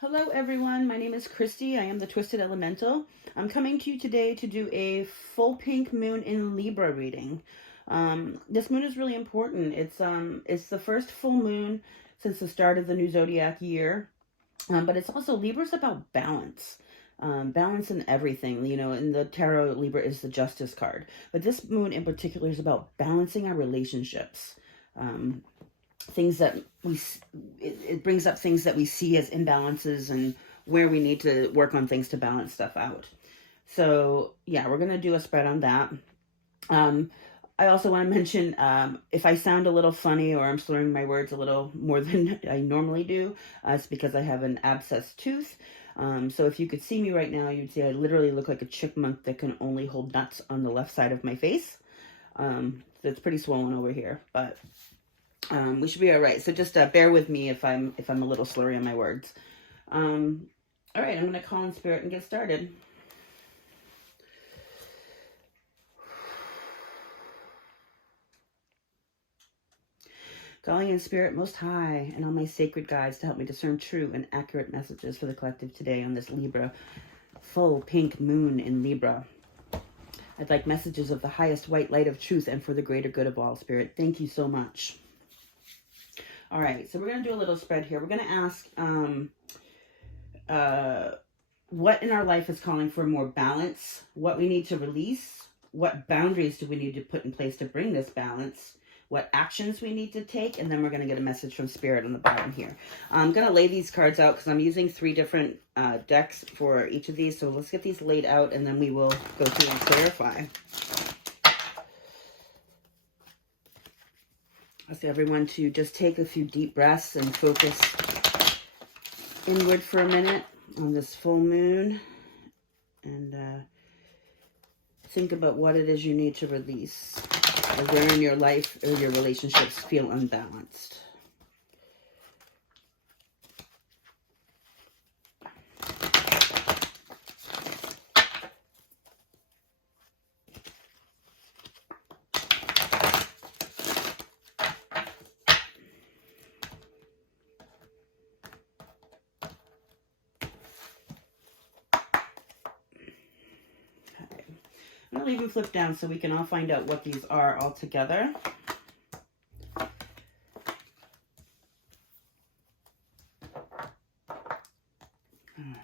Hello everyone, my name is Christy. I am the Twisted Elemental. I'm coming to you today to do a full pink moon in Libra reading. This moon is really important. It's the first full moon since the start of the new zodiac year. But it's also, Libra's about balance. Balance in everything. You know, in the tarot, Libra is the Justice card. But this moon in particular is about balancing our relationships. Things that it brings up things that we see as imbalances and where we need to work on things to balance stuff out. So yeah, we're going to do a spread on that. I also want to mention, if I sound a little funny or I'm slurring my words a little more than I normally do, it's because I have an abscessed tooth. So if you could see me right now, you'd see I literally look like a chipmunk that can only hold nuts on the left side of my face. So it's pretty swollen over here, but we should be all right. So just bear with me if I'm a little slurry on my words. All right, I'm going to call in spirit and get started. Calling in spirit most high and all my sacred guides to help me discern true and accurate messages for the collective today on this Libra full pink moon in Libra. I'd like messages of the highest white light of truth and for the greater good of all, Spirit. Thank you so much. All right, so we're going to do a little spread here. We're going to ask what in our life is calling for more balance, what we need to release, what boundaries do we need to put in place to bring this balance, what actions we need to take, and then we're going to get a message from Spirit on the bottom here. I'm going to lay these cards out because I'm using 3 different decks for each of these. So let's get these laid out, and then we will go through and clarify. Ask everyone to just take a few deep breaths and focus inward for a minute on this full moon. And think about what it is you need to release, or where in your life or your relationships feel unbalanced. I'm going to leave them flipped down so we can all find out what these are all together. All right.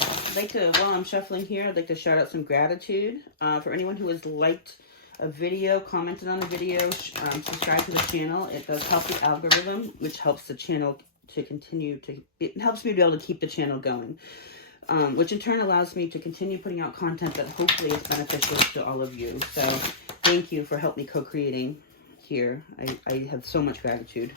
I'd like to, while I'm shuffling here, I'd like to shout out some gratitude for anyone who has liked a video, commented on a video, subscribe to the channel. It does help the algorithm, which helps the channel to continue to, it helps me to be able to keep the channel going, which in turn allows me to continue putting out content that hopefully is beneficial to all of you. So thank you for helping me co-creating here. I have so much gratitude.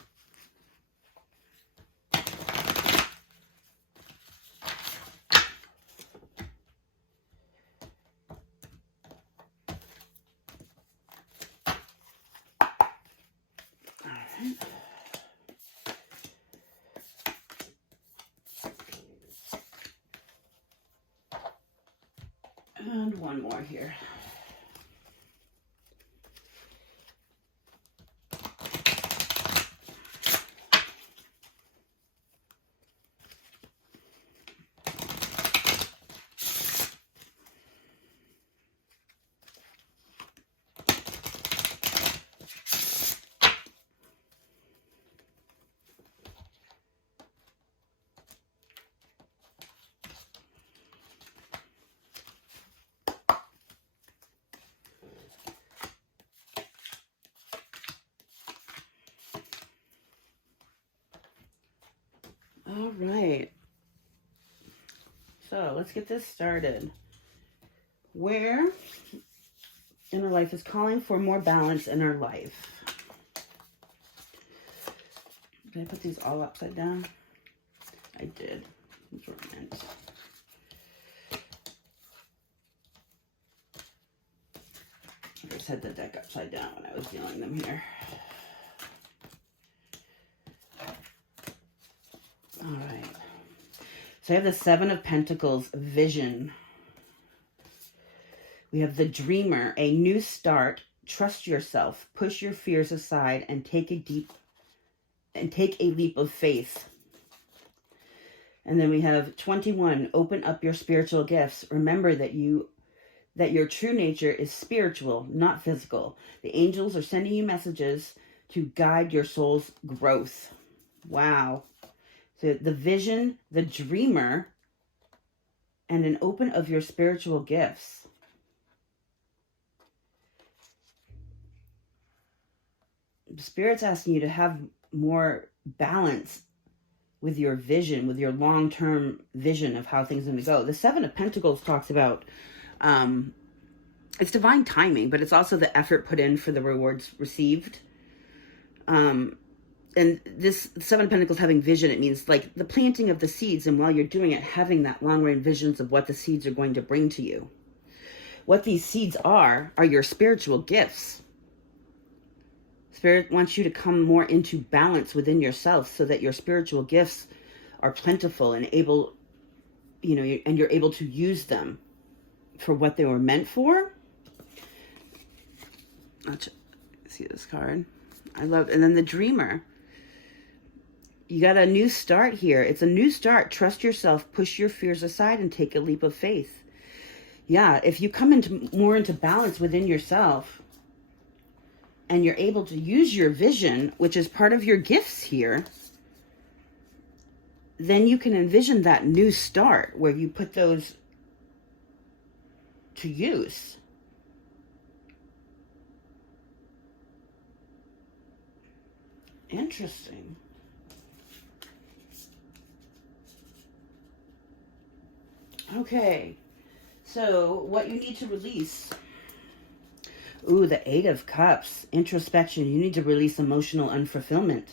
And one more here. All right, so let's get this started. Where in our life is calling for more balance in our life? Did I put these all upside down? I did. That's what I meant. I just had the deck upside down when I was dealing them here. All right. So I have the 7 of Pentacles, vision. We have the dreamer, a new start. Trust yourself, push your fears aside, and take a leap of faith. And then we have 21, open up your spiritual gifts. Remember that your true nature is spiritual, not physical. The angels are sending you messages to guide your soul's growth. Wow. So the vision, the dreamer, and an open of your spiritual gifts. Spirit's asking you to have more balance with your vision, with your long-term vision of how things are going to go. The Seven of Pentacles talks about, it's divine timing, but it's also the effort put in for the rewards received. And this Seven of Pentacles having vision, it means like the planting of the seeds, and while you're doing it, having that long-range visions of what the seeds are going to bring to you. What these seeds are your spiritual gifts. Spirit wants you to come more into balance within yourself so that your spiritual gifts are plentiful and able, and you're able to use them for what they were meant for. Let's see this card. And then the dreamer. You got a new start here. It's a new start. Trust yourself, push your fears aside, and take a leap of faith. Yeah, if you come more into balance within yourself, and you're able to use your vision, which is part of your gifts here, then you can envision that new start where you put those to use. Interesting. Okay, so what you need to release. Ooh, the Eight of Cups. Introspection. You need to release emotional unfulfillment.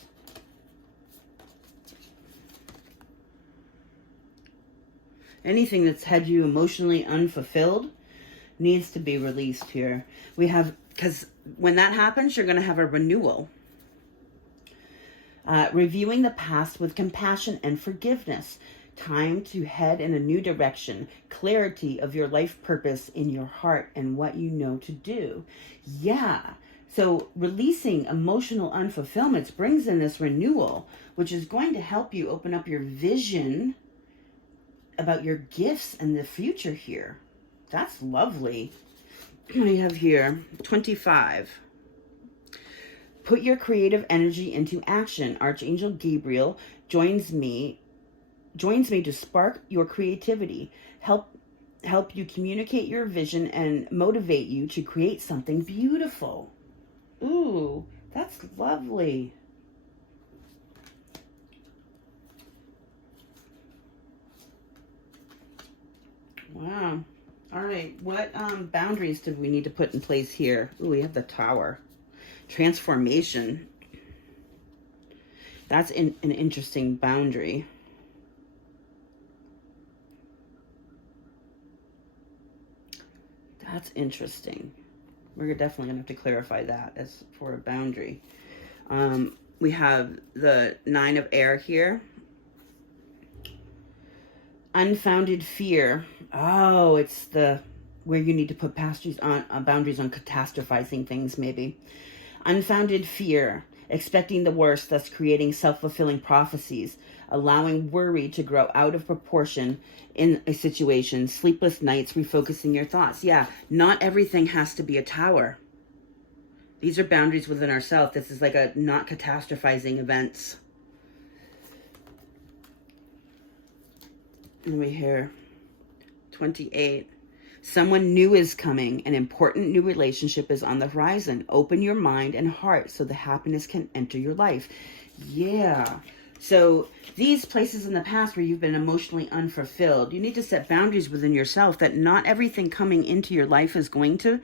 Anything that's had you emotionally unfulfilled needs to be released here. Because when that happens, you're going to have a renewal. Reviewing the past with compassion and forgiveness. Time to head in a new direction. Clarity of your life purpose in your heart and what you know to do. Yeah. So releasing emotional unfulfillments brings in this renewal, which is going to help you open up your vision about your gifts and the future here. That's lovely. We have here 25. Put your creative energy into action. Archangel Gabriel joins me to spark your creativity, help you communicate your vision, and motivate you to create something beautiful. Ooh, that's lovely. Wow. All right, what boundaries did we need to put in place here? Ooh, we have the Tower. Transformation. That's an interesting boundary. That's interesting. We're definitely going to have to clarify that as for a boundary. We have the Nine of Air here. Unfounded fear. Oh, it's where you need to put boundaries on catastrophizing things, maybe. Unfounded fear. Expecting the worst, thus creating self-fulfilling prophecies. Allowing worry to grow out of proportion in a situation. Sleepless nights, refocusing your thoughts. Yeah, not everything has to be a tower. These are boundaries within ourselves. This is like a not catastrophizing events. And we hear 28. Someone new is coming. An important new relationship is on the horizon. Open your mind and heart so the happiness can enter your life. Yeah. So these places in the past where you've been emotionally unfulfilled, you need to set boundaries within yourself that not everything coming into your life is going to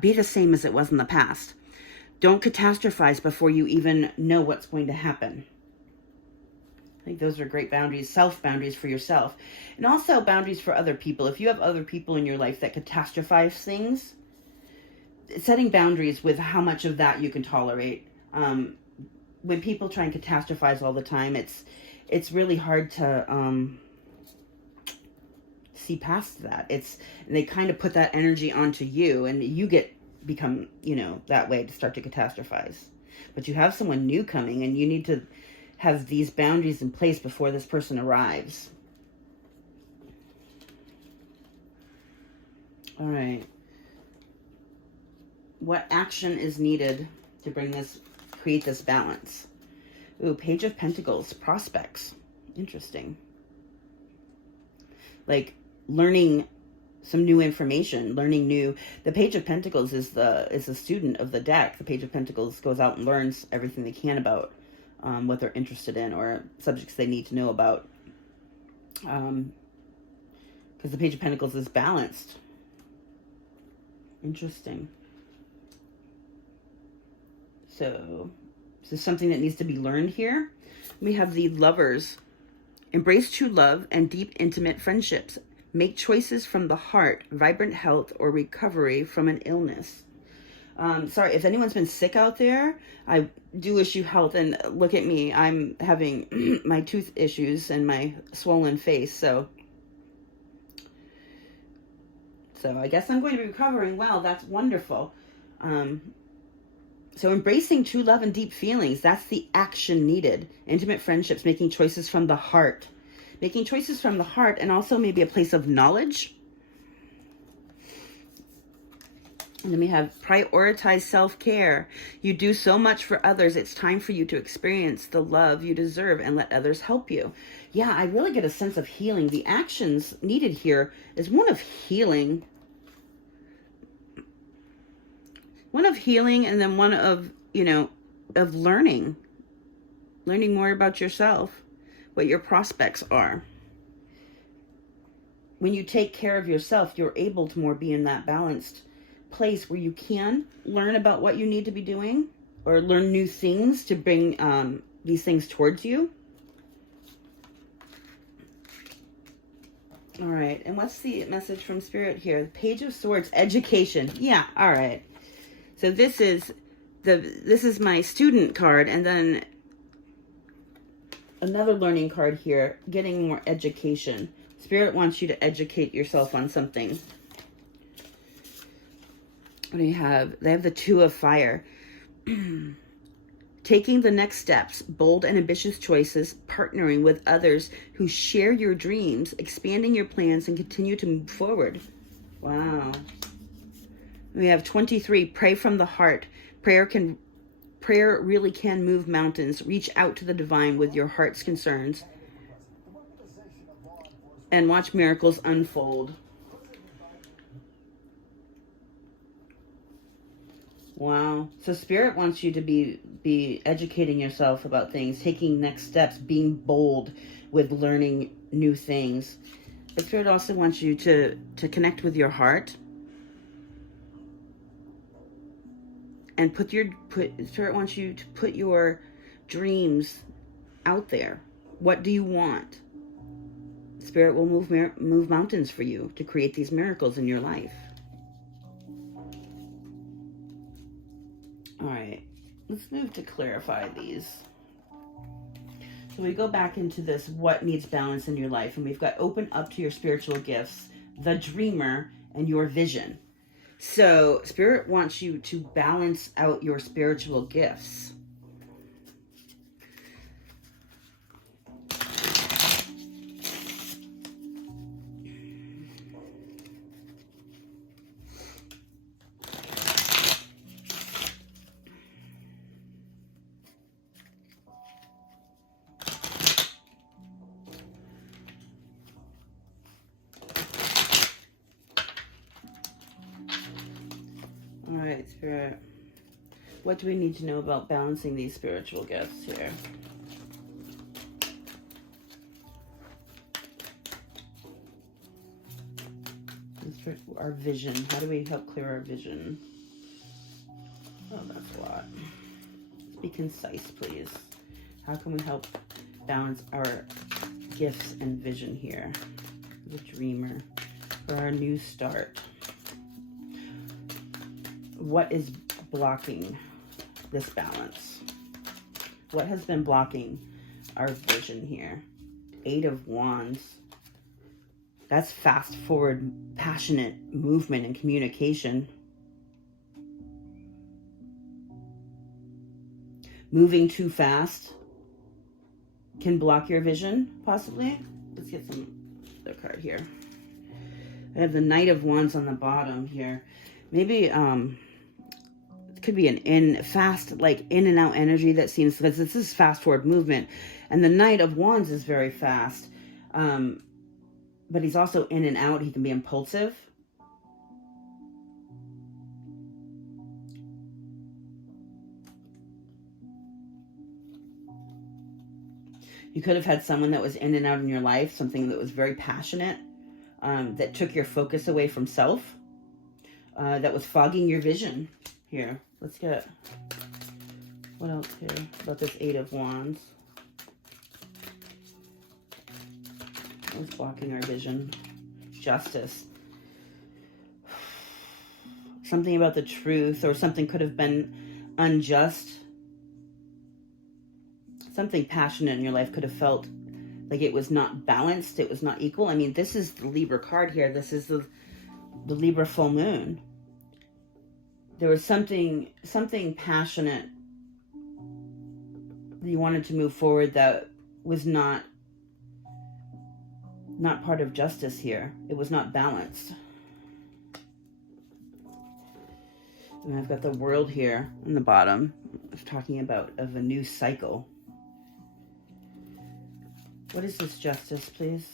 be the same as it was in the past. Don't catastrophize before you even know what's going to happen. I think those are great boundaries, self-boundaries for yourself. And also boundaries for other people. If you have other people in your life that catastrophize things, setting boundaries with how much of that you can tolerate. When people try and catastrophize all the time, it's really hard to see past that. And they kind of put that energy onto you, and you become, you know, that way to start to catastrophize. But you have someone new coming, and you need to have these boundaries in place before this person arrives. All right. What action is needed to create this balance? Ooh, Page of Pentacles, prospects. Interesting. Like learning some new information, the Page of Pentacles is the student of the deck. The Page of Pentacles goes out and learns everything they can about what they're interested in or subjects they need to know about. Because the Page of Pentacles is balanced. Interesting. So, this is something that needs to be learned here. We have the Lovers. Embrace true love and deep, intimate friendships. Make choices from the heart, vibrant health, or recovery from an illness. Sorry, if anyone's been sick out there, I do wish you health. And look at me, I'm having my tooth issues and my swollen face. So I guess I'm going to be recovering well. That's wonderful. So embracing true love and deep feelings, that's the action needed. Intimate friendships, making choices from the heart. Making choices from the heart, and also maybe a place of knowledge. And then we have prioritize self-care. You do so much for others. It's time for you to experience the love you deserve and let others help you. Yeah, I really get a sense of healing. The actions needed here is one of healing. One of healing, and then one of, you know, of learning more about yourself, what your prospects are. When you take care of yourself, you're able to more be in that balanced place where you can learn about what you need to be doing or learn new things to bring these things towards you. All right, and what's the message from Spirit here? The Page of Swords, education. Yeah, all right. So this is my student card, and then another learning card here, getting more education. Spirit wants you to educate yourself on something. What do you have? They have the Two of Fire. Taking the next steps, bold and ambitious choices, partnering with others who share your dreams, expanding your plans, and continue to move forward. Wow. We have 23, pray from the heart. Prayer really can move mountains. Reach out to the divine with your heart's concerns and watch miracles unfold. Wow. So Spirit wants you to be educating yourself about things, taking next steps, being bold with learning new things. But Spirit also wants you to connect with your heart. And Spirit wants you to put your dreams out there. What do you want? Spirit will move mountains for you to create these miracles in your life. All right, let's move to clarify these. So we go back into this, what needs balance in your life, and we've got open up to your spiritual gifts, the dreamer, and your vision. So Spirit wants you to balance out your spiritual gifts. All right, Spirit. What do we need to know about balancing these spiritual gifts here? Our vision. How do we help clear our vision? Oh, that's a lot. Let's be concise, please. How can we help balance our gifts and vision here? The dreamer. For our new start. What is blocking this balance? What has been blocking our vision here? 8 of Wands. That's fast forward, passionate movement and communication. Moving too fast can block your vision, possibly. Let's get some other card here. I have the Knight of Wands on the bottom here. Maybe it could be an fast, like in and out energy that seems, because this is fast forward movement. And the Knight of Wands is very fast. But he's also in and out. He can be impulsive. You could have had someone that was in and out in your life, something that was very passionate, that took your focus away from self, that was fogging your vision. Here, let's get, what else here about this Eight of Wands? What's blocking our vision? Justice. Something about the truth, or something could have been unjust. Something passionate in your life could have felt like it was not balanced, it was not equal. I mean, this is the Libra card here. This is the Libra full moon. There was something passionate that you wanted to move forward that was not part of justice here. It was not balanced. And I've got the World here on the bottom. It's talking about of a new cycle. What is this justice, please?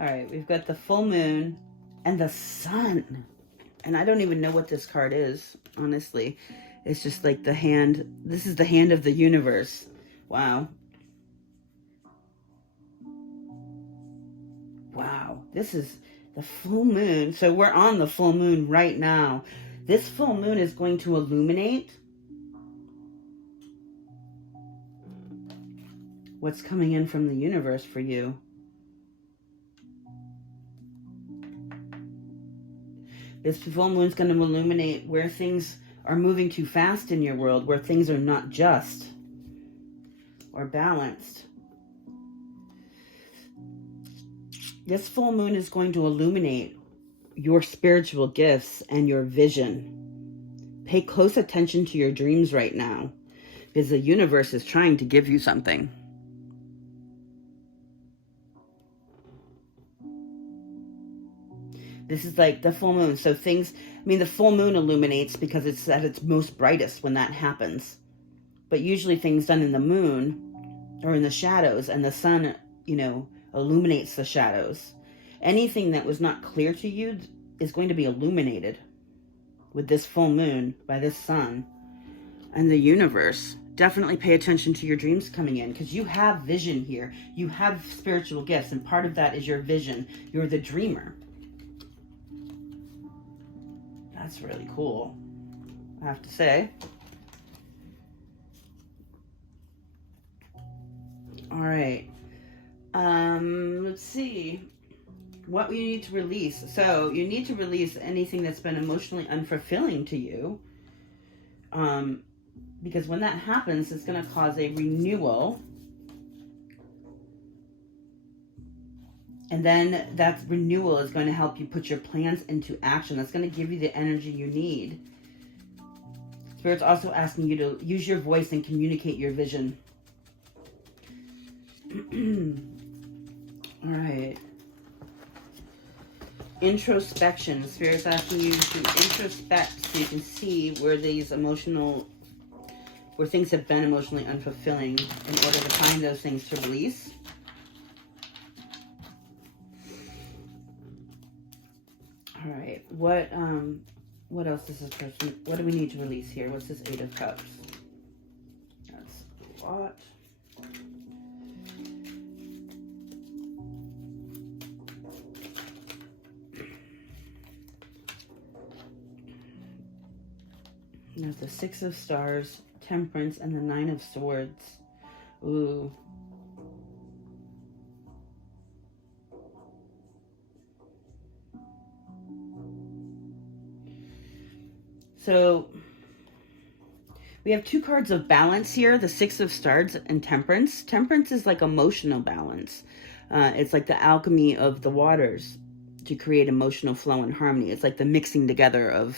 All right, we've got the full moon and the sun. And I don't even know what this card is, honestly. It's just like the hand. This is the hand of the universe. Wow. Wow. This is the full moon. So we're on the full moon right now. This full moon is going to illuminate what's coming in from the universe for you. This full moon is going to illuminate where things are moving too fast in your world, where things are not just or balanced. This full moon is going to illuminate your spiritual gifts and your vision. Pay close attention to your dreams right now, because the universe is trying to give you something. This is like the full moon. So things, I mean, the full moon illuminates because it's at its most brightest when that happens. But usually things done in the moon or in the shadows, and the sun, you know, illuminates the shadows. Anything that was not clear to you is going to be illuminated with this full moon by this sun and the universe. Definitely pay attention to your dreams coming in, because you have vision here. You have spiritual gifts, and part of that is your vision. You're the dreamer. That's really cool, I have to say. All right. Let's see what we need to release. So you need to release anything that's been emotionally unfulfilling to you. Because when that happens, it's going to cause a renewal. And then that renewal is going to help you put your plans into action. That's going to give you the energy you need. Spirit's also asking you to use your voice and communicate your vision. All right. Introspection. Spirit's asking you to introspect so you can see where where things have been emotionally unfulfilling, in order to find those things to release. All right, what else is this person, what do we need to release here? What's this Eight of Cups? That's a lot. There's the Six of Stars, Temperance, and the Nine of Swords. Ooh. So we have two cards of balance here, the Six of Swords and Temperance. Temperance is like emotional balance. It's like the alchemy of the waters to create emotional flow and harmony. It's like the mixing together of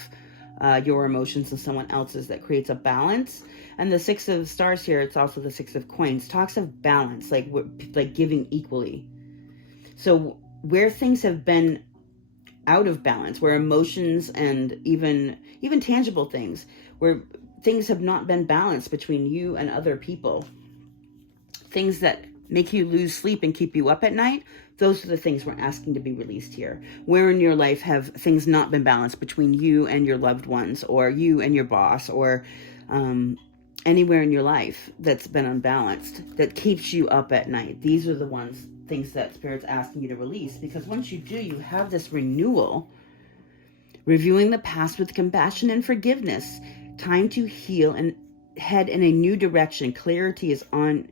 your emotions and someone else's that creates a balance. And the Six of Stars here, it's also the Six of Coins, talks of balance, like giving equally. So where things have been out of balance, where emotions and even tangible things, where things have not been balanced between you and other people, things that make you lose sleep and keep you up at night, those are the things we're asking to be released here. Where in your life have things not been balanced between you and your loved ones, or you and your boss, or anywhere in your life that's been unbalanced, that keeps you up at night? These are the things that Spirit's asking you to release, because once you do, you have this renewal, reviewing the past with compassion and forgiveness, time to heal and head in a new direction. Clarity is on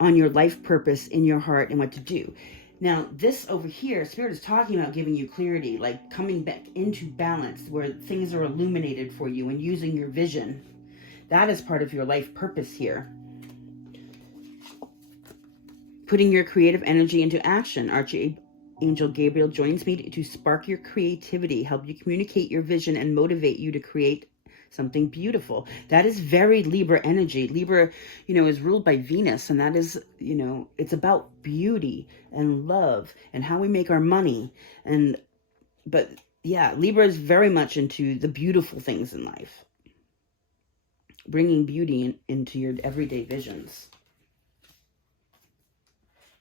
your life purpose in your heart and what to do. Now, this over here, Spirit is talking about giving you clarity, like coming back into balance, where things are illuminated for you and using your vision. That is part of your life purpose here. Putting your creative energy into action. Archangel Gabriel joins me to spark your creativity, help you communicate your vision, and motivate you to create something beautiful. That is very Libra energy. Libra, is ruled by Venus, and that is, it's about beauty and love and how we make our money. But yeah, Libra is very much into the beautiful things in life, bringing beauty into your everyday visions.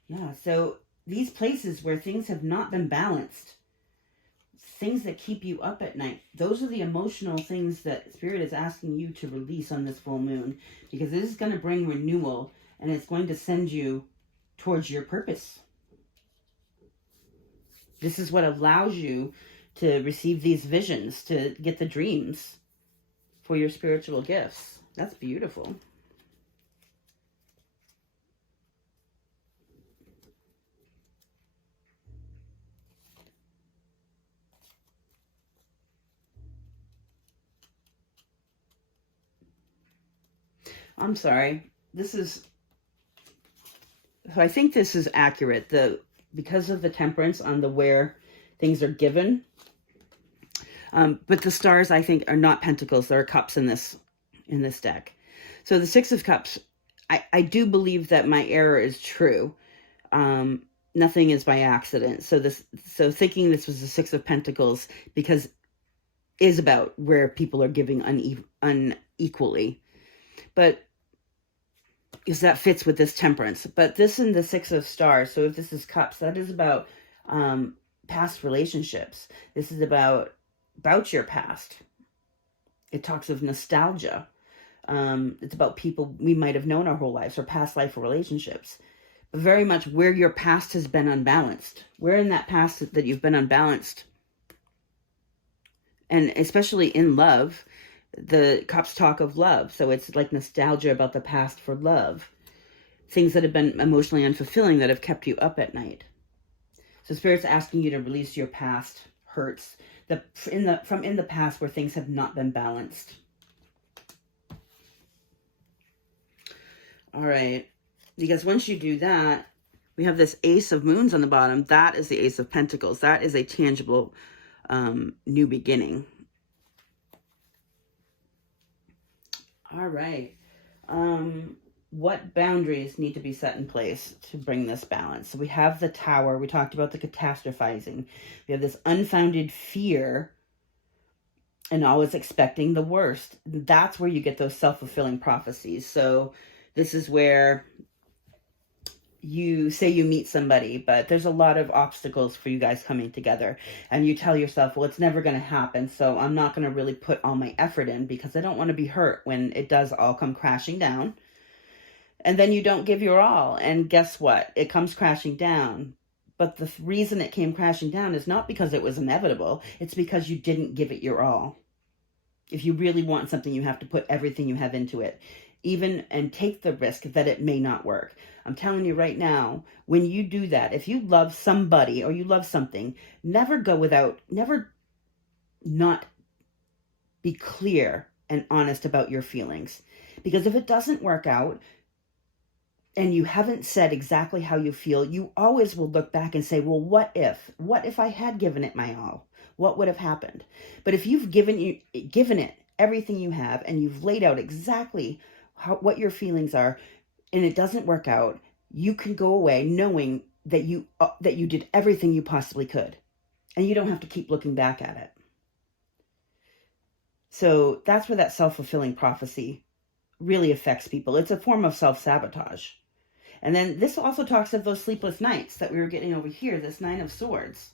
Yeah, so these places where things have not been balanced, things that keep you up at night, those are the emotional things that Spirit is asking you to release on this full moon, because this is going to bring renewal, and it's going to send you towards your purpose. This is what allows you to receive these visions, to get the dreams for your spiritual gifts. That's beautiful. I'm sorry. I think this is accurate. Because of the Temperance on the where things are given. But the stars, I think, are not pentacles. There are cups in this deck. So the Six of Cups, I do believe that my error is true. Nothing is by accident. So thinking this was the Six of Pentacles because is about where people are giving unequally. But because that fits with this Temperance. But this and the Six of Stars, so if this is Cups, that is about past relationships. This is about your past. It talks of nostalgia. It's about people we might have known our whole lives, or past life relationships. But very much where your past has been unbalanced. Where in that past that you've been unbalanced. And especially in love, the Cups talk of love. So it's like nostalgia about the past for love. Things that have been emotionally unfulfilling that have kept you up at night. So Spirit's asking you to release your past hurts from in the past where things have not been balanced. All right. Because once you do that, we have this Ace of Moons on the bottom. That is the Ace of Pentacles. That is a tangible new beginning. All right. What boundaries need to be set in place to bring this balance? So we have the Tower. We talked about the catastrophizing. We have this unfounded fear and always expecting the worst. That's where you get those self-fulfilling prophecies. So this is where you say you meet somebody, but there's a lot of obstacles for you guys coming together. And you tell yourself, well, it's never going to happen, so I'm not going to really put all my effort in because I don't want to be hurt when it does all come crashing down. And then you don't give your all. And guess what? It comes crashing down. But the reason it came crashing down is not because it was inevitable. It's because you didn't give it your all. If you really want something, you have to put everything you have into it. even and take the risk that it may not work. I'm telling you right now, when you do that, if you love somebody or you love something, never go without, never not be clear and honest about your feelings. Because if it doesn't work out and you haven't said exactly how you feel, you always will look back and say, well, what if? What if I had given it my all? What would have happened? But if you've given it everything you have and you've laid out exactly what your feelings are, and it doesn't work out, you can go away knowing that you did everything you possibly could, and you don't have to keep looking back at it. So that's where that self-fulfilling prophecy really affects people. It's a form of self-sabotage. And then this also talks of those sleepless nights that we were getting over here, this Nine of Swords.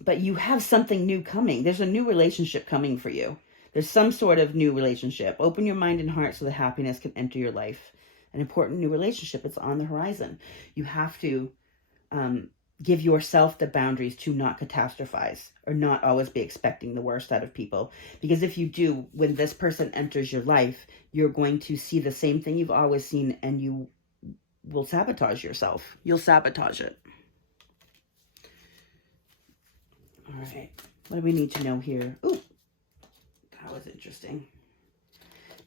But you have something new coming. There's a new relationship coming for you. There's some sort of new relationship. Open your mind and heart so that happiness can enter your life. An important new relationship. It's on the horizon. You have to give yourself the boundaries to not catastrophize or not always be expecting the worst out of people. Because if you do, when this person enters your life, you're going to see the same thing you've always seen, and you will sabotage yourself. You'll sabotage it. All right. What do we need to know here? Ooh, that was interesting.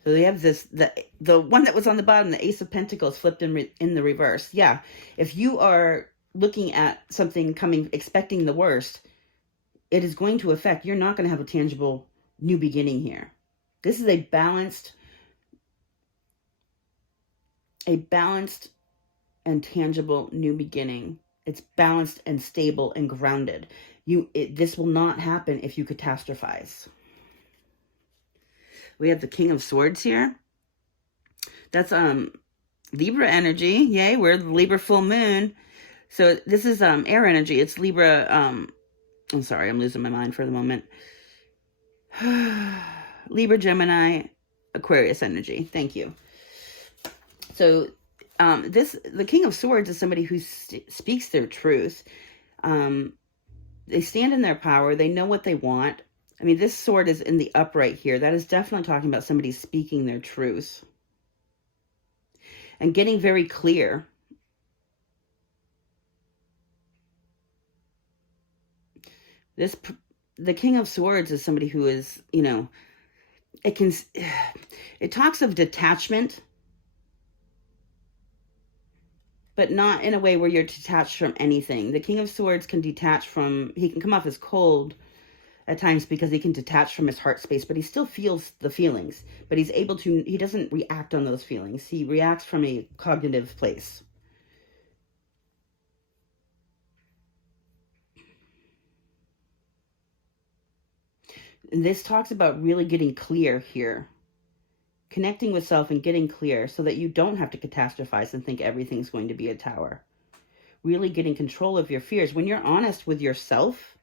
So we have this, the one that was on the bottom, the Ace of Pentacles flipped in the reverse. Yeah. If you are looking at something coming, expecting the worst, it is going to affect. You're not going to have a tangible new beginning here. This is a balanced and tangible new beginning. It's balanced and stable and grounded. This will not happen if you catastrophize. We have the King of Swords here. That's Libra energy. Yay, we're the Libra full moon. So this is air energy. It's Libra. I'm sorry, I'm losing my mind for the moment. Libra, Gemini, Aquarius energy. Thank you. So the King of Swords is somebody who speaks their truth. They stand in their power. They know what they want. I mean, this sword is in the upright here. That is definitely talking about somebody speaking their truth and getting very clear. The King of Swords is somebody who is, it talks of detachment, but not in a way where you're detached from anything. The King of Swords can detach from, he can come off as cold at times because he can detach from his heart space, but he still feels the feelings, but he's able to, he doesn't react on those feelings. He reacts from a cognitive place. And this talks about really getting clear here. Connecting with self and getting clear so that you don't have to catastrophize and think everything's going to be a tower. Really getting control of your fears. When you're honest with yourself,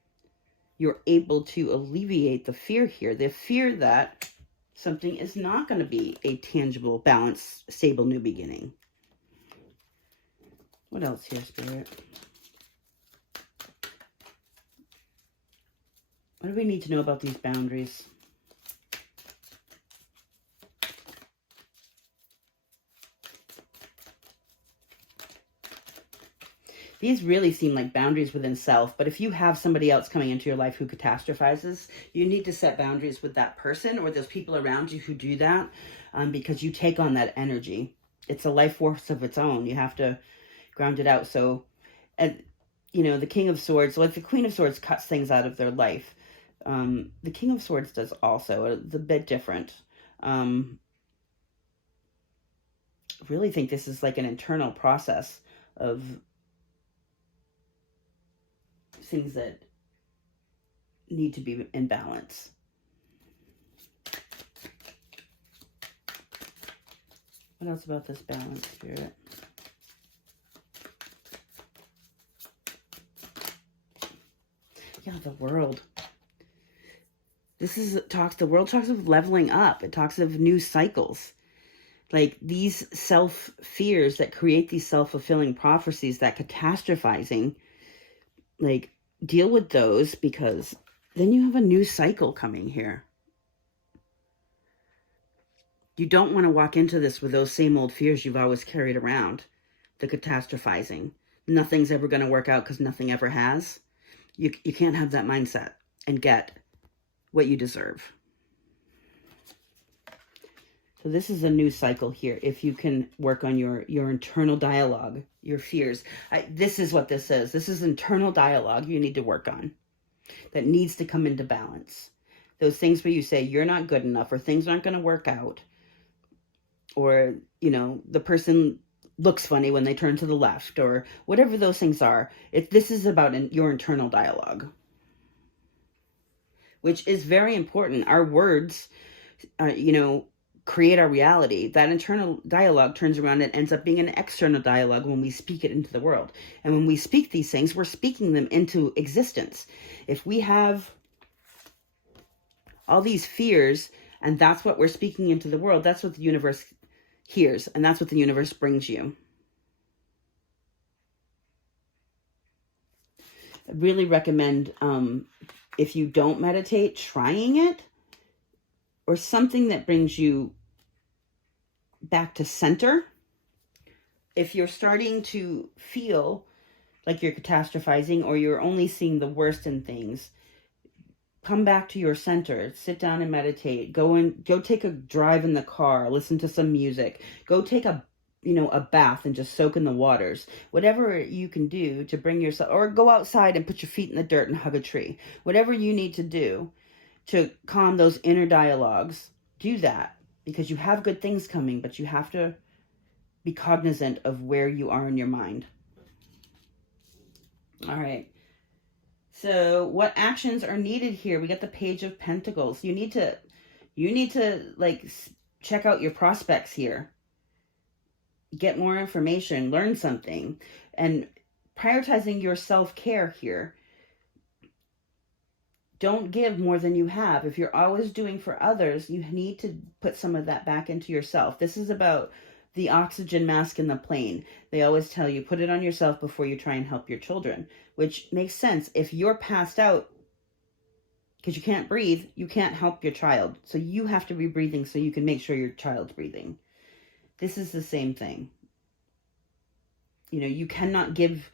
you're able to alleviate the fear here. The fear that something is not going to be a tangible, balanced, stable new beginning. What else here, Spirit? What do we need to know about these boundaries? These really seem like boundaries within self, but if you have somebody else coming into your life who catastrophizes, you need to set boundaries with that person or those people around you who do that, because you take on that energy. It's a life force of its own. You have to ground it out. So, and the King of Swords, like the Queen of Swords cuts things out of their life. The King of Swords does also. It's a bit different. I really think this is like an internal process of things that need to be in balance. What else about this balance, Spirit? Yeah, the World. The World talks of leveling up. It talks of new cycles. Like these self-fears that create these self-fulfilling prophecies, that catastrophizing, like deal with those, because then you have a new cycle coming here. You don't want to walk into this with those same old fears you've always carried around. The catastrophizing. Nothing's ever going to work out because nothing ever has. You can't have that mindset and get what you deserve. So this is a new cycle here. If you can work on your internal dialogue, your fears. This is what this is. This is internal dialogue you need to work on. That needs to come into balance. Those things where you say you're not good enough, or things aren't going to work out, or, you know, the person looks funny when they turn to the left, or whatever those things are. This is about your internal dialogue, which is very important. Our words, you know, create our reality. That internal dialogue turns around and ends up being an external dialogue when we speak it into the world. And when we speak these things, we're speaking them into existence. If we have all these fears, and that's what we're speaking into the world, that's what the universe hears, and that's what the universe brings you. I really recommend, if you don't meditate, trying it, or something that brings you back to center. If you're starting to feel like you're catastrophizing, or you're only seeing the worst in things, come back to your center. Sit down and meditate. Go take a drive in the car. Listen to some music. Go take a bath and just soak in the waters. Whatever you can do to bring yourself, or go outside and put your feet in the dirt and hug a tree. Whatever you need to do to calm those inner dialogues, do that, because you have good things coming, but you have to be cognizant of where you are in your mind. All right. So what actions are needed here? We got the Page of Pentacles. You need to like check out your prospects here. Get more information, learn something, and prioritizing your self-care here. Don't give more than you have. If you're always doing for others, you need to put some of that back into yourself. This is about the oxygen mask in the plane. They always tell you, put it on yourself before you try and help your children, which makes sense. If you're passed out because you can't breathe, you can't help your child. So you have to be breathing so you can make sure your child's breathing. This is the same thing. You know, you cannot give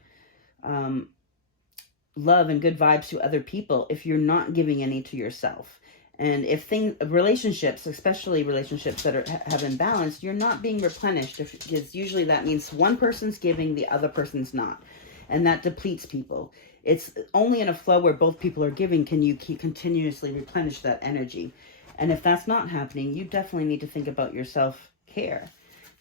love and good vibes to other people if you're not giving any to yourself. And if relationships, especially relationships that have imbalance, you're not being replenished, because usually that means one person's giving, the other person's not. And that depletes people. It's only in a flow where both people are giving can you continuously replenish that energy. And if that's not happening, you definitely need to think about your self-care.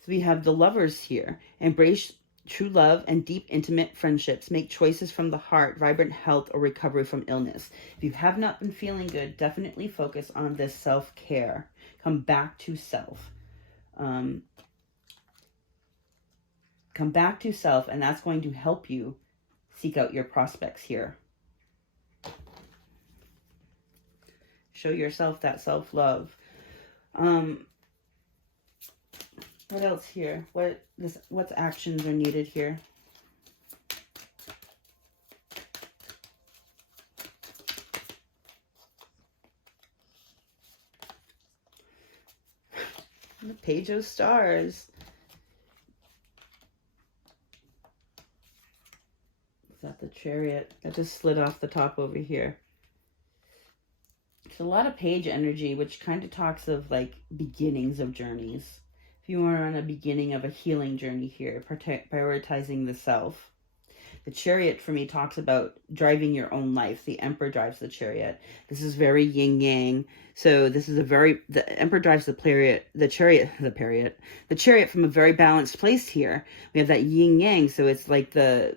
So we have the Lovers here. Embrace true love and deep, intimate friendships. Make choices from the heart, vibrant health, or recovery from illness. If you have not been feeling good, definitely focus on this self-care. Come back to self. Come back to self, and that's going to help you seek out your prospects here. Show yourself that self-love. What else here? What actions are needed here? The Page of Stars. Is that the Chariot? That just slid off the top over here. It's a lot of page energy, which kind of talks of like beginnings of journeys. If you are on a beginning of a healing journey here, prioritizing the self. The Chariot for me talks about driving your own life. The Emperor drives the Chariot. This is very yin yang. So this is the Emperor drives the Chariot from a very balanced place here. We have that yin yang. So it's like the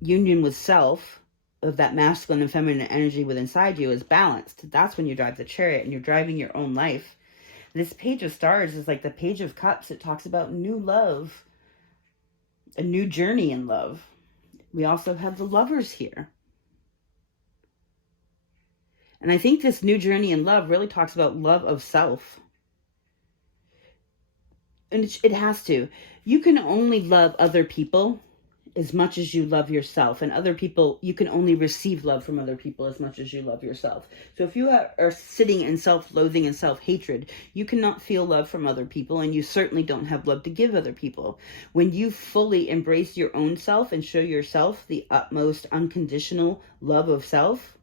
union with self, of that masculine and feminine energy within inside you, is balanced. That's when you drive the Chariot and you're driving your own life. This Page of Stars is like the Page of Cups. It talks about new love, a new journey in love. We also have the Lovers here. And I think this new journey in love really talks about love of self. And it has to. You can only love other people as much as you love yourself. And other people, you can only receive love from other people as much as you love yourself. So if you are sitting in self-loathing and self-hatred, you cannot feel love from other people, and you certainly don't have love to give other people. When you fully embrace your own self and show yourself the utmost unconditional love of self,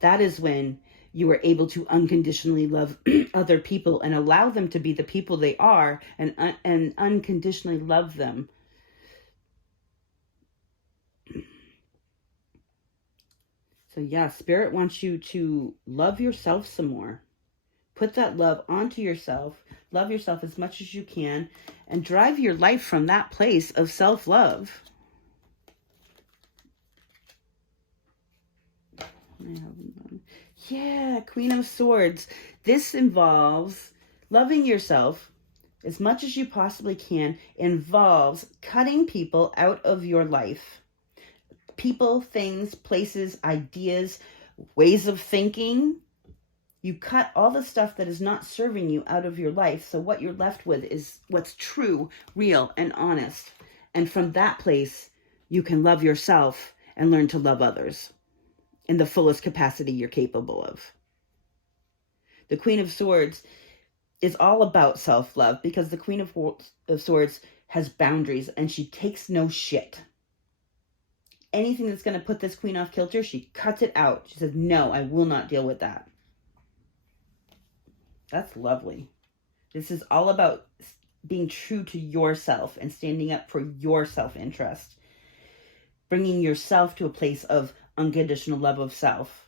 that is when you are able to unconditionally love other people and allow them to be the people they are, and unconditionally love them. So yeah, Spirit wants you to love yourself some more. Put that love onto yourself. Love yourself as much as you can, and drive your life from that place of self-love. Yeah, Queen of Swords. This involves loving yourself as much as you possibly can, involves cutting people out of your life. People, things, places, ideas, ways of thinking. You cut all the stuff that is not serving you out of your life. So what you're left with is what's true, real, and honest. And from that place, you can love yourself and learn to love others in the fullest capacity you're capable of. The Queen of Swords is all about self-love, because the Queen of Swords has boundaries, and she takes no shit. Anything that's going to put this queen off kilter, she cuts it out. She says, no, I will not deal with that. That's lovely. This is all about being true to yourself and standing up for your self-interest. Bringing yourself to a place of unconditional love of self.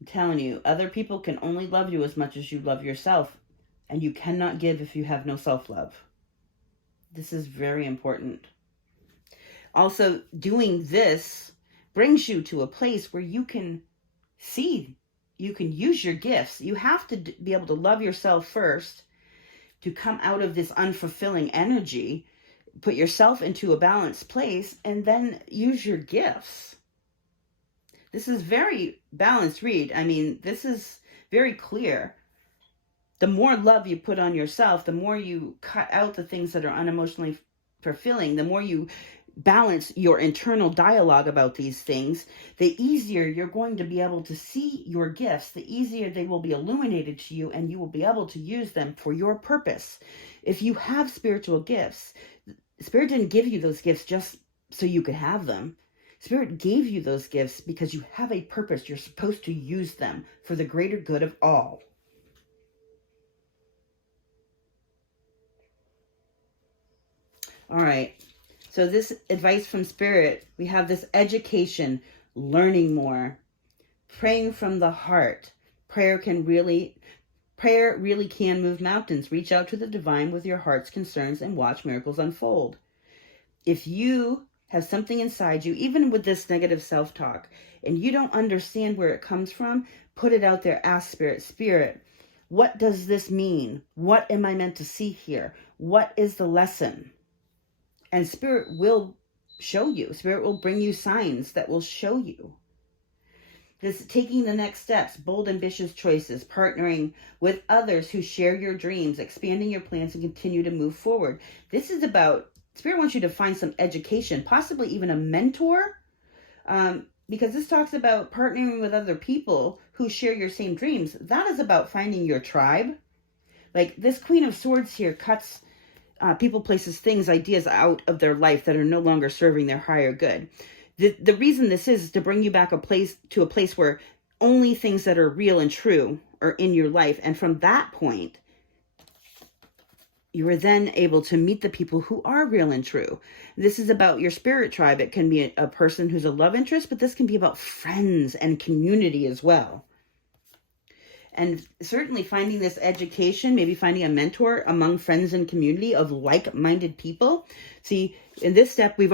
I'm telling you, other people can only love you as much as you love yourself. And you cannot give if you have no self-love. This is very important. Also, doing this brings you to a place where you can see, you can use your gifts. You have to be able to love yourself first to come out of this unfulfilling energy, put yourself into a balanced place, and then use your gifts. This is very balanced read. I mean, this is very clear. The more love you put on yourself, the more you cut out the things that are unemotionally fulfilling, the more you balance your internal dialogue about these things, the easier you're going to be able to see your gifts, the easier they will be illuminated to you, and you will be able to use them for your purpose. If you have spiritual gifts, Spirit didn't give you those gifts just so you could have them. Spirit gave you those gifts because you have a purpose. You're supposed to use them for the greater good of all. All right, so this advice from Spirit, we have this education, learning more, praying from the heart. Prayer really can move mountains. Reach out to the divine with your heart's concerns and watch miracles unfold. If you have something inside you, even with this negative self-talk, and you don't understand where it comes from, put it out there. Ask Spirit, Spirit, what does this mean? What am I meant to see here? What is the lesson? And Spirit will show you. Spirit will bring you signs that will show you. This taking the next steps, bold, ambitious choices, partnering with others who share your dreams, expanding your plans, and continue to move forward. This is about, Spirit wants you to find some education, possibly even a mentor, because this talks about partnering with other people who share your same dreams. That is about finding your tribe. Like this Queen of Swords here cuts people, places, things, ideas out of their life that are no longer serving their higher good. The reason this is to bring you back to a place where only things that are real and true are in your life. And from that point, you are then able to meet the people who are real and true. This is about your spirit tribe. It can be a person who's a love interest, but this can be about friends and community as well. And certainly finding this education, maybe finding a mentor among friends and community of like-minded people. See, in this step, we've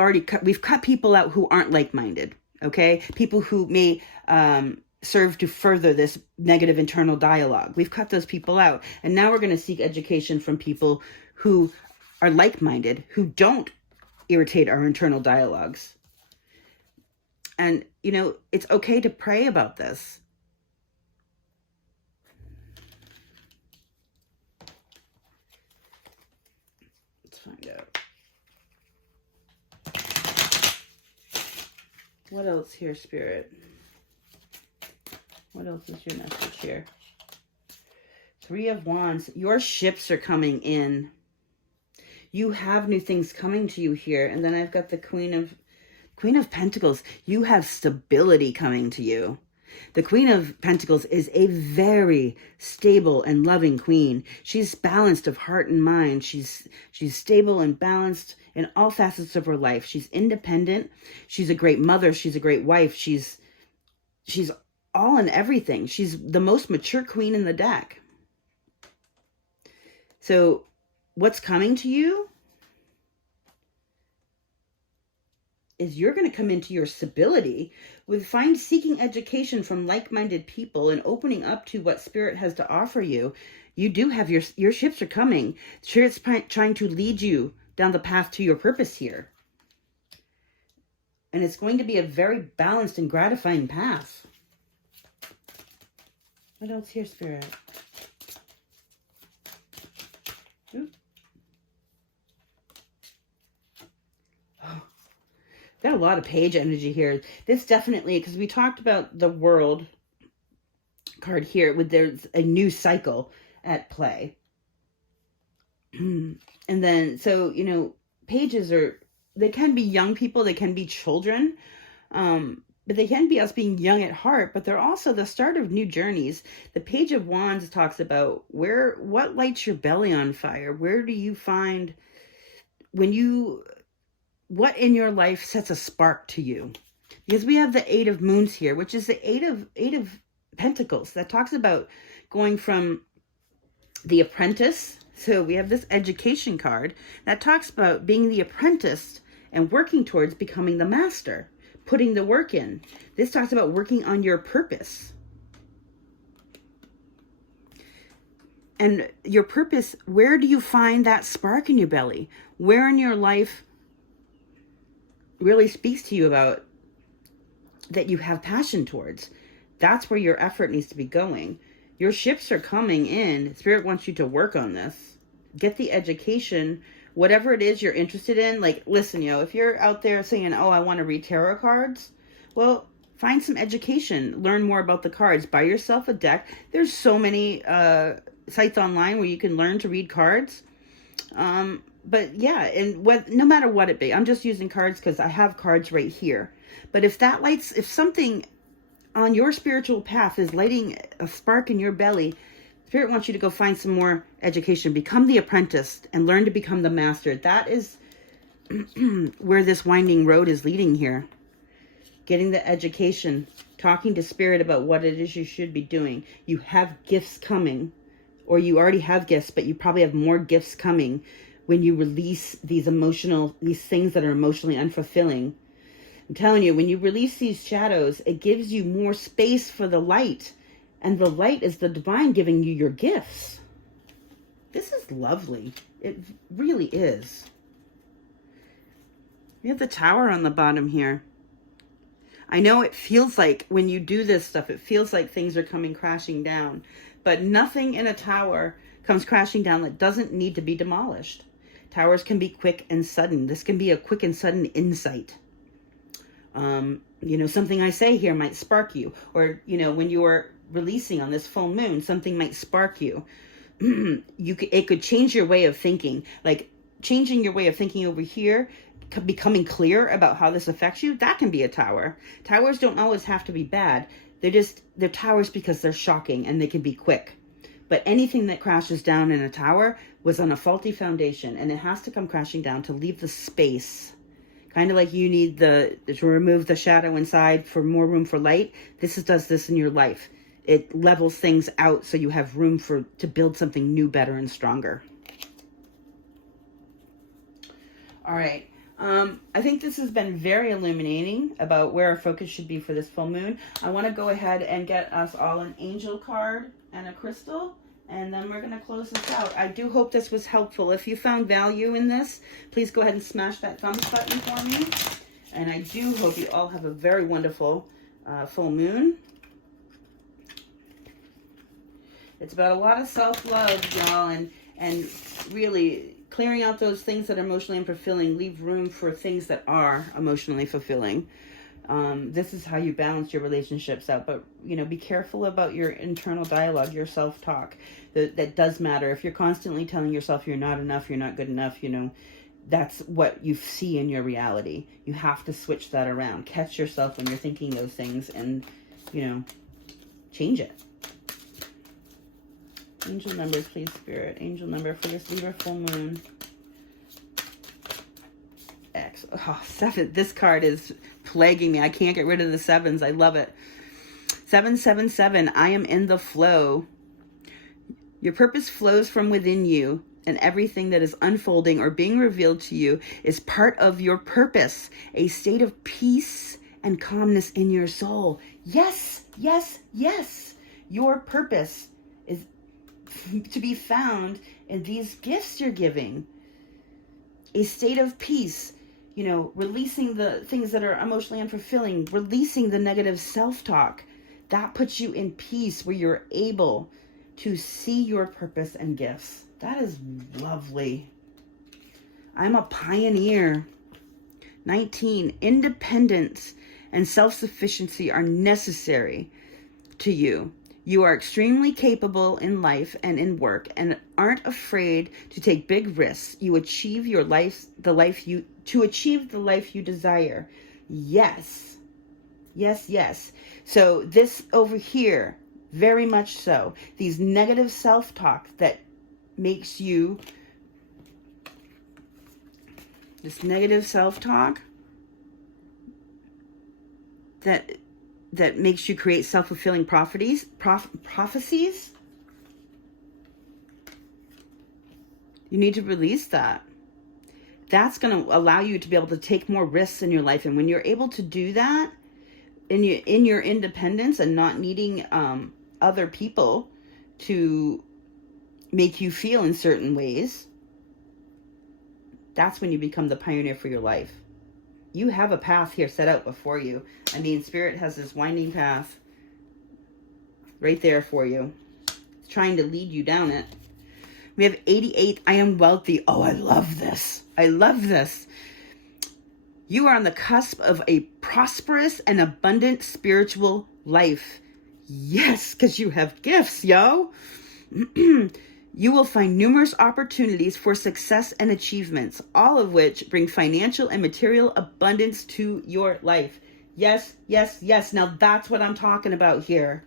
cut people out who aren't like-minded, okay? People who may serve to further this negative internal dialogue. We've cut those people out. And now we're going to seek education from people who are like-minded, who don't irritate our internal dialogues. And, you know, it's okay to pray about this. find out. What else here, Spirit? What else is your message here? Three of Wands. Your ships are coming in. You have new things coming to you here. And then I've got the Queen of Pentacles. You have stability coming to you. The Queen of Pentacles is a very stable and loving queen. She's balanced of heart and mind. She's stable and balanced in all facets of her life. She's independent. She's a great mother. She's a great wife. She's all in everything. She's the most mature queen in the deck. So what's coming to you is you're going to come into your stability with seeking education from like-minded people and opening up to what Spirit has to offer you. You do have your ships are coming. Spirit's trying to lead you down the path to your purpose here. And it's going to be a very balanced and gratifying path. What else here, Spirit? Ooh. Oh, got a lot of page energy here. This definitely, because we talked about the World card here, there's a new cycle at play. And then, so, you know, pages they can be young people, they can be children, but they can be us being young at heart, but they're also the start of new journeys. The Page of Wands talks about what lights your belly on fire? Where do you find what in your life sets a spark to you? Because we have the Eight of Moons here, which is the Eight of Pentacles that talks about going from the apprentice. So we have this education card that talks about being the apprentice and working towards becoming the master, putting the work in. This talks about working on your purpose. And your purpose, where do you find that spark in your belly? Where in your life really speaks to you about that you have passion towards? That's where your effort needs to be going. Your ships are coming in. Spirit wants you to work on this. Get the education, whatever it is you're interested in. Like, listen, if you're out there saying, oh, I want to read tarot cards, well, find some education. Learn more about the cards. Buy yourself a deck. There's so many sites online where you can learn to read cards. But yeah, and no matter what it be, I'm just using cards because I have cards right here. But if something on your spiritual path is lighting a spark in your belly, Spirit wants you to go find some more education. Become the apprentice and learn to become the master. That is where this winding road is leading here. Getting the education, talking to Spirit about what it is you should be doing. You have gifts coming, or you already have gifts, but you probably have more gifts coming when you release these things that are emotionally unfulfilling. I'm telling you, when you release these shadows, it gives you more space for the light. And the light is the divine giving you your gifts. This is lovely. It really is. We have the Tower on the bottom here. I know it feels like when you do this stuff, it feels like things are coming crashing down. But nothing in a tower comes crashing down that doesn't need to be demolished. Towers can be quick and sudden. This can be a quick and sudden insight. Something I say here might spark you. Or, when you are releasing on this full moon, something might spark you. It could change your way of thinking. Like changing your way of thinking over here, becoming clear about how this affects you, that can be a tower. Towers don't always have to be bad. They're towers because they're shocking and they can be quick. But anything that crashes down in a tower was on a faulty foundation, and it has to come crashing down to leave the space. Kind of like you need to remove the shadow inside for more room for light. This does this in your life. It levels things out so you have room to build something new, better, and stronger. All right. I think this has been very illuminating about where our focus should be for this full moon. I want to go ahead and get us all an angel card and a crystal, and then we're going to close this out. I do hope this was helpful. If you found value in this, please go ahead and smash that thumbs button for me. And I do hope you all have a very wonderful full moon. It's about a lot of self-love, y'all, and really clearing out those things that are emotionally unfulfilling. Leave room for things that are emotionally fulfilling. This is how you balance your relationships out. But, you know, be careful about your internal dialogue, your self-talk. That does matter. If you're constantly telling yourself you're not enough, you're not good enough, you know, that's what you see in your reality. You have to switch that around. Catch yourself when you're thinking those things and, you know, change it. Angel numbers, please, Spirit. Angel number for this Libra full moon. X. Oh, 7. This card is plaguing me. I can't get rid of the 7s. I love it. 777. I am in the flow. Your purpose flows from within you, and everything that is unfolding or being revealed to you is part of your purpose, a state of peace and calmness in your soul. Yes, yes, yes. Your purpose is to be found in these gifts you're giving. A state of peace, you know, releasing the things that are emotionally unfulfilling, releasing the negative self-talk. That puts you in peace where you're able to see your purpose and gifts. That is lovely. I'm a pioneer. 19. Independence and self-sufficiency are necessary to you. You are extremely capable in life and in work and aren't afraid to take big risks. You achieve your life, to achieve the life you desire. Yes. Yes, yes. So this over here, very much so. These negative self-talk that makes you, this negative self-talk that makes you create self-fulfilling prophecies. You need to release that. That's going to allow you to be able to take more risks in your life. And when you're able to do that in your independence and not needing other people to make you feel in certain ways, that's when you become the pioneer for your life. You have a path here set out before you. I mean, Spirit has this winding path right there for you. It's trying to lead you down it. We have 88. I am wealthy. Oh, I love this. I love this. You are on the cusp of a prosperous and abundant spiritual life. Yes, because you have gifts, yo. You will find numerous opportunities for success and achievements, all of which bring financial and material abundance to your life. Yes, yes, yes. Now that's what I'm talking about here.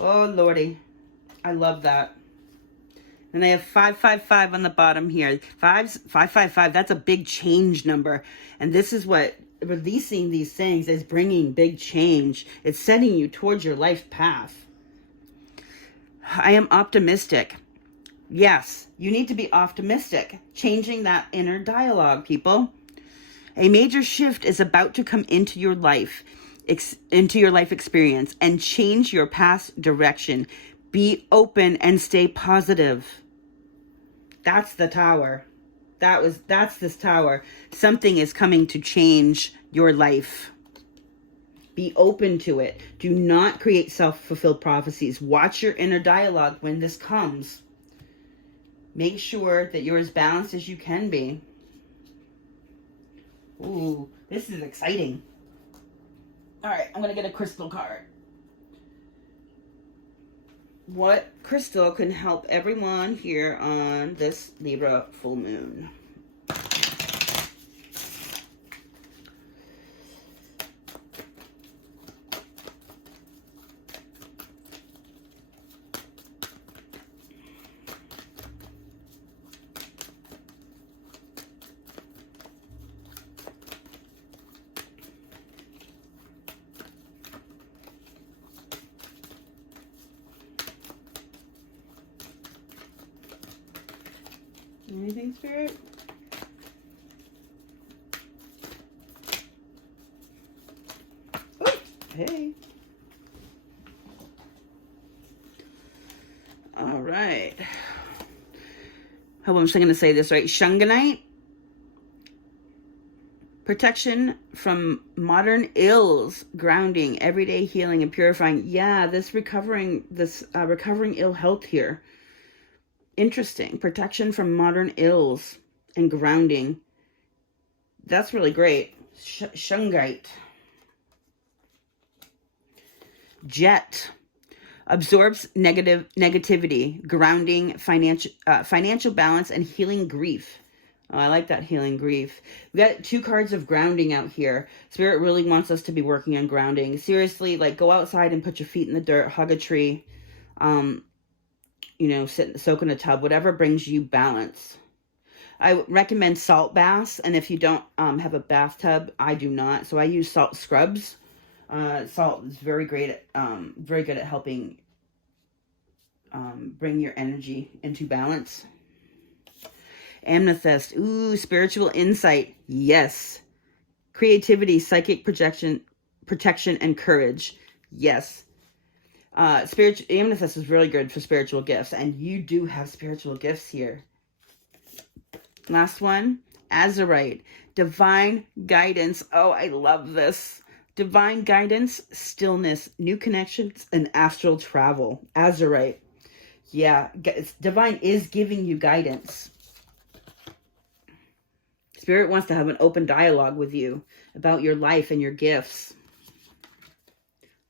Oh, Lordy. I love that. And they have 555 on the bottom here. 555, that's a big change number. And this is what releasing these things is bringing big change. It's setting you towards your life path. I am optimistic. Yes, you need to be optimistic. Changing that inner dialogue, people. A major shift is about to come into your life experience and change your past direction. Be open and stay positive. That's the tower. That's this tower. Something is coming to change your life. Be open to it. Do not create self-fulfilled prophecies. Watch your inner dialogue when this comes. Make sure that you're as balanced as you can be. Ooh, this is exciting. All right, I'm going to get a crystal card. What crystal can help everyone here on this Libra full moon? Anything, Spirit? Oh, hey. All right. Hope I'm going to say this right. Shunganite. Protection from modern ills, grounding, everyday healing, and purifying. Yeah, this recovering ill health here. Interesting. Protection from modern ills and grounding. That's really great. Shungite. Jet. Absorbs negativity, grounding, financial balance, and healing grief. Oh, I like that, healing grief. We got 2 cards of grounding out here. Spirit really wants us to be working on grounding. Seriously, like, go outside and put your feet in the dirt, hug a tree, you know, soak in a tub, whatever brings you balance. I recommend salt baths, and if you don't have a bathtub, I do not. So I use salt scrubs. Salt is very good at helping bring your energy into balance. Amethyst. Ooh, spiritual insight. Yes. Creativity, psychic protection, and courage. Yes. Amethyst is really good for spiritual gifts, and you do have spiritual gifts here. Last one, azurite. Divine guidance. Oh, I love this. Divine guidance, stillness, new connections, and astral travel. Azurite. Yeah, divine is giving you guidance. Spirit wants to have an open dialogue with you about your life and your gifts.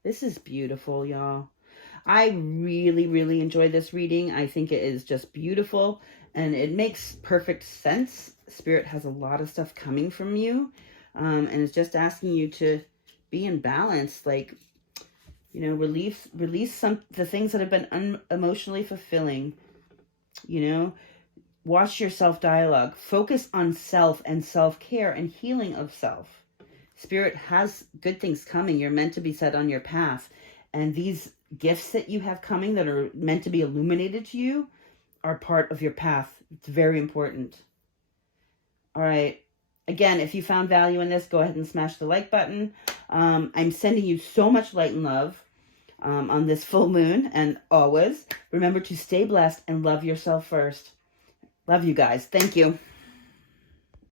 This is beautiful, y'all. I really, really enjoyed this reading. I think it is just beautiful, and it makes perfect sense. Spirit has a lot of stuff coming from you, and it's just asking you to be in balance, like, you know, release the things that have been emotionally fulfilling, you know. Watch your self-dialogue. Focus on self and self-care and healing of self. Spirit has good things coming. You're meant to be set on your path. And these gifts that you have coming that are meant to be illuminated to you are part of your path. It's very important. All right. Again, if you found value in this, go ahead and smash the like button. I'm sending you so much light and love on this full moon. And always remember to stay blessed and love yourself first. Love you guys. Thank you.